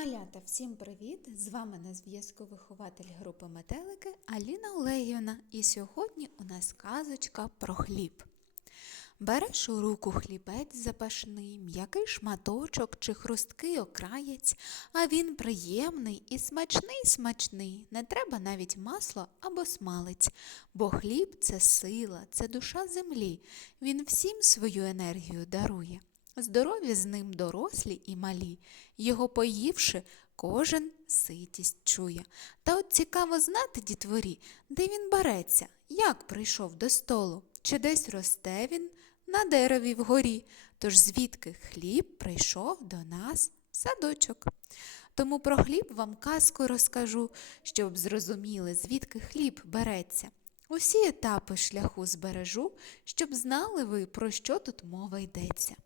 Малята, всім привіт! З вами на зв'язку вихователь групи Метелики Аліна Олегівна. І сьогодні у нас казочка про хліб. Береш у руку хлібець запашний, м'який шматочок чи хрусткий окраєць, а він приємний і смачний смачний. Не треба навіть масло або смалець, бо хліб це сила, це душа землі. Він всім свою енергію дарує. Здорові з ним дорослі і малі, його поївши, кожен ситість чує. Та от цікаво знати, дітворі, де він береться, як прийшов до столу, чи десь росте він на дереві вгорі, тож звідки хліб прийшов до нас в садочок. Тому про хліб вам казку розкажу, щоб зрозуміли, звідки хліб береться. Усі етапи шляху збережу, щоб знали ви, про що тут мова йдеться.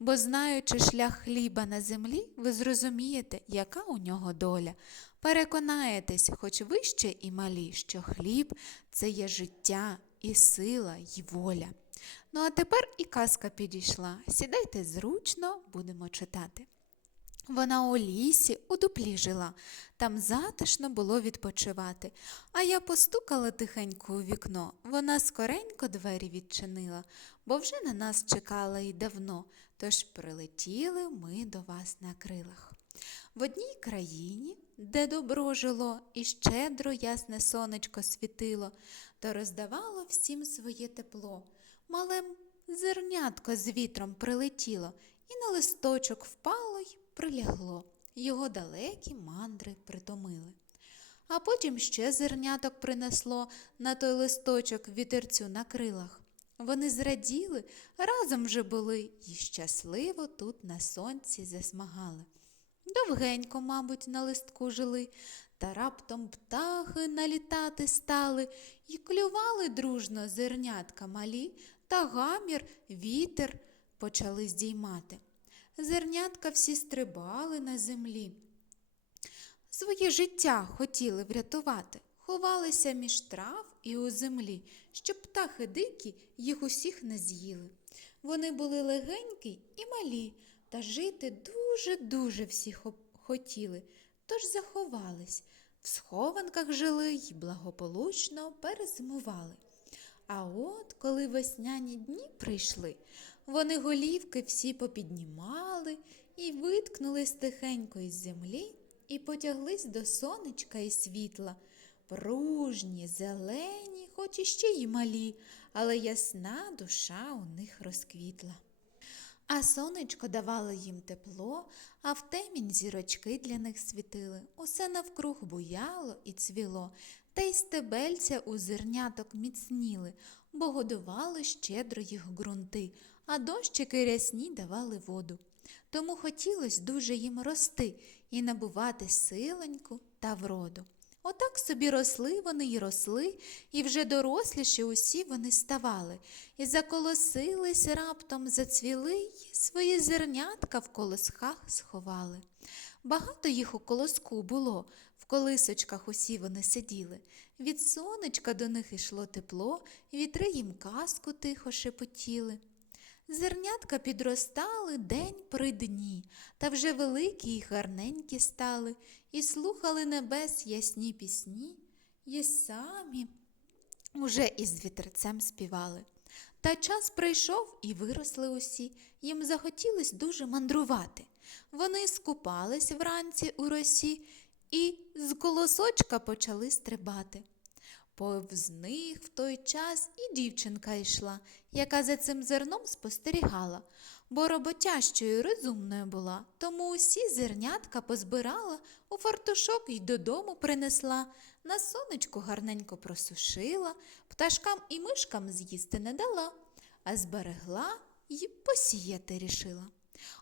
Бо знаючи шлях хліба на землі, ви зрозумієте, яка у нього доля. Переконаєтесь, хоч ви ще і малі, що хліб це є життя і сила, і воля. Ну а тепер і казка підійшла. Сідайте зручно, будемо читати. Вона у лісі, у дуплі жила, там затишно було відпочивати. А я постукала тихенько у вікно. Вона скоренько двері відчинила, бо вже на нас чекала й давно, тож прилетіли ми до вас на крилах. В одній країні, де добро жило і щедро ясне сонечко світило, то роздавало всім своє тепло. Малем зернятко з вітром прилетіло, і на листочок впало й прилягло. Його далекі мандри притомили. А потім ще зерняток принесло на той листочок вітерцю на крилах. Вони зраділи, разом вже були і щасливо тут на сонці засмагали. Довгенько, мабуть, на листку жили, та раптом птахи налітати стали і клювали дружно зернятка малі, та гамір, вітер почали здіймати. Зернятка всі стрибали на землі. Своє життя хотіли врятувати, ховалися між трав і у землі, щоб птахи дикі їх усіх не з'їли. Вони були легенькі і малі, та жити дуже-дуже всі хотіли, тож заховались, в схованках жили й благополучно перезимували. А от коли весняні дні прийшли, вони голівки всі попіднімали і виткнулись тихенько із землі і потяглись до сонечка і світла. Пружні, зелені, хоч іще й малі, але ясна душа у них розквітла. А сонечко давало їм тепло, а в темінь зірочки для них світили. Усе навкруг буяло і цвіло, та й стебельця у зерняток міцніли, бо годували щедро їх ґрунти, а дощики рясні давали воду. Тому хотілось дуже їм рости і набувати силоньку та вроду. Отак собі росли вони й росли, і вже доросліші усі вони ставали, і заколосились раптом, зацвіли й свої зернятка в колосках сховали. Багато їх у колоску було, в колисочках усі вони сиділи. Від сонечка до них ішло тепло, вітри їм казку тихо шепотіли. Зернятка підростали день при дні, та вже великі й гарненькі стали, і слухали небес ясні пісні, і самі уже із вітерцем співали. Та час прийшов і виросли усі, їм захотілось дуже мандрувати. Вони скупались вранці у росі і з колосочка почали стрибати. Повз них в той час і дівчинка йшла, яка за цим зерном спостерігала, бо роботящою розумною була, тому усі зернятка позбирала, у фартушок й додому принесла, на сонечку гарненько просушила, пташкам і мишкам з'їсти не дала, а зберегла й посіяти рішила.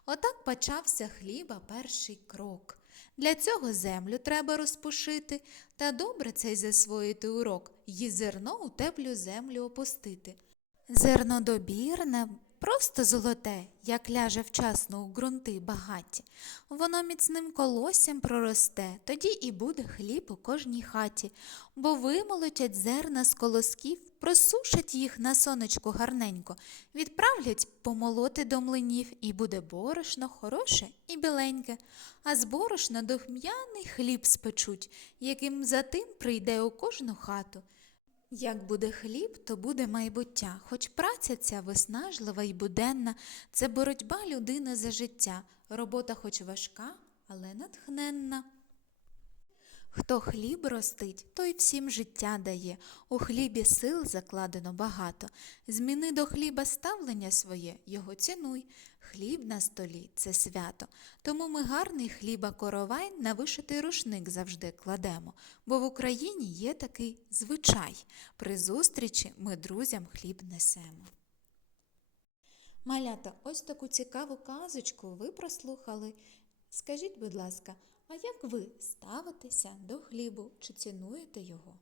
Отак почався хліба перший крок. Для цього землю треба розпушити, та добре цей засвоїти урок, й зерно у теплю землю опустити. Зернодобірне просто золоте, як ляже вчасно у ґрунти багаті. Воно міцним колоссям проросте, тоді і буде хліб у кожній хаті, бо вимолотять зерна з колосків, просушать їх на сонечку гарненько, відправлять помолоти до млинів, і буде борошно хороше і біленьке, а з борошна духм'яний хліб спечуть, яким за тим прийде у кожну хату. Як буде хліб, то буде майбуття, хоч праця ця виснажлива й буденна, це боротьба людини за життя, робота хоч важка, але натхненна. Хто хліб ростить, той всім життя дає. У хлібі сил закладено багато. Зміни до хліба ставлення своє, його цінуй. Хліб на столі це свято. Тому ми гарний хліба коровай на вишитий рушник завжди кладемо, бо в Україні є такий звичай. При зустрічі ми друзям хліб несемо. Малята, ось таку цікаву казочку ви прослухали. Скажіть, будь ласка, а як ви ставитеся до хлібу чи цінуєте його?